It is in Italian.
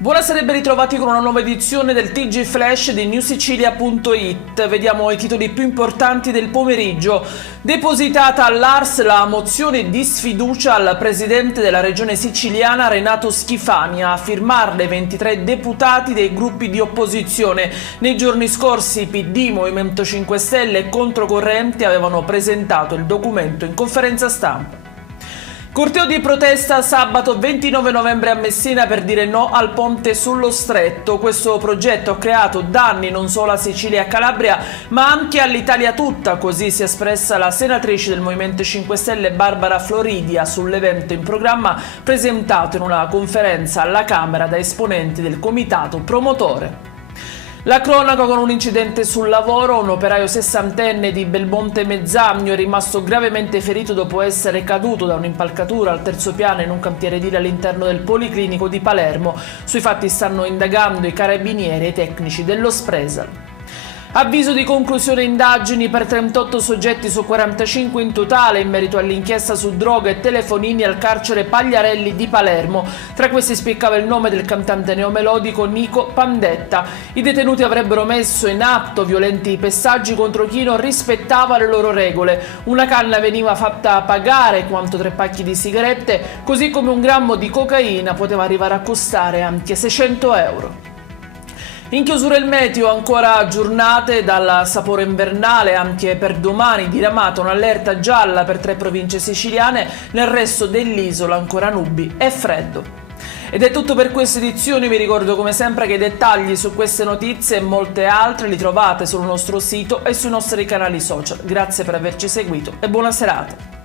Buonasera e ben ritrovati con una nuova edizione del TG Flash di newsicilia.it. Vediamo i titoli più importanti del pomeriggio. Depositata all'Ars la mozione di sfiducia al presidente della regione siciliana Renato Schifani. A firmarle 23 deputati dei gruppi di opposizione. Nei giorni scorsi PD, Movimento 5 Stelle e Controcorrente avevano presentato il documento in conferenza stampa. Corteo di protesta sabato 29 novembre a Messina per dire no al ponte sullo Stretto. Questo progetto ha creato danni non solo a Sicilia e a Calabria, ma anche all'Italia tutta, così si è espressa la senatrice del Movimento 5 Stelle Barbara Floridia sull'evento in programma presentato in una conferenza alla Camera da esponenti del comitato promotore. La cronaca con un incidente sul lavoro, un operaio sessantenne di Belmonte Mezzagno è rimasto gravemente ferito dopo essere caduto da un'impalcatura al terzo piano in un cantiere edile all'interno del Policlinico di Palermo. Sui fatti stanno indagando i carabinieri e i tecnici dello Spresal. Avviso di conclusione indagini per 38 soggetti su 45 in totale in merito all'inchiesta su droga e telefonini al carcere Pagliarelli di Palermo. Tra questi spiccava il nome del cantante neomelodico Nico Pandetta. I detenuti avrebbero messo in atto violenti pestaggi contro chi non rispettava le loro regole. Una canna veniva fatta pagare quanto 3 pacchi di sigarette, così come 1 grammo di cocaina poteva arrivare a costare anche 600 euro. In chiusura il meteo, ancora giornate dal sapore invernale, anche per domani diramata un'allerta gialla per 3 province siciliane, nel resto dell'isola ancora nubi e freddo. Ed è tutto per questa edizione, vi ricordo come sempre che i dettagli su queste notizie e molte altre li trovate sul nostro sito e sui nostri canali social. Grazie per averci seguito e buona serata.